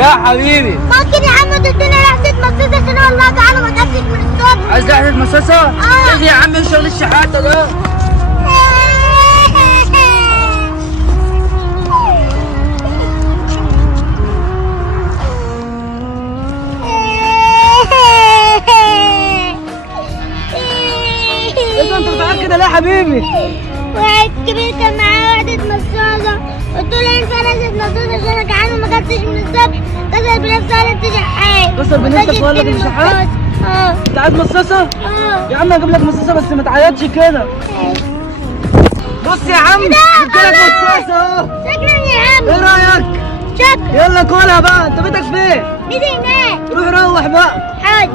يا حبيبي ممكن يا عم تديني لحظة مصاصة عشان والله تعالى ما تاكلش من الصبح. عايز لحظة مصاصة؟ ايه يا عم شغل الشحاتة ده؟ ايه ده انت بتعمل كده ليه يا حبيبي؟ واحد كبير كان معاه وحدة مصاصة، قلت له انت لازم مصاصة عشان انا جعان وما اكلتش من الصبح. كسر بنفسه ولا انت شحات. كسر بنفسك ولا انت شحات؟ انت عايز مصاصة؟ يا عم هجيب لك مصاصة بس ما تعيطش كده. بص يا عم جبت لك مصاصة اهو. شكرا يا عم. ايه رأيك؟ شكرا. يلا كلها بقى، انت بيتك فين؟ بيتي هناك. روح روح بقى. حاضر.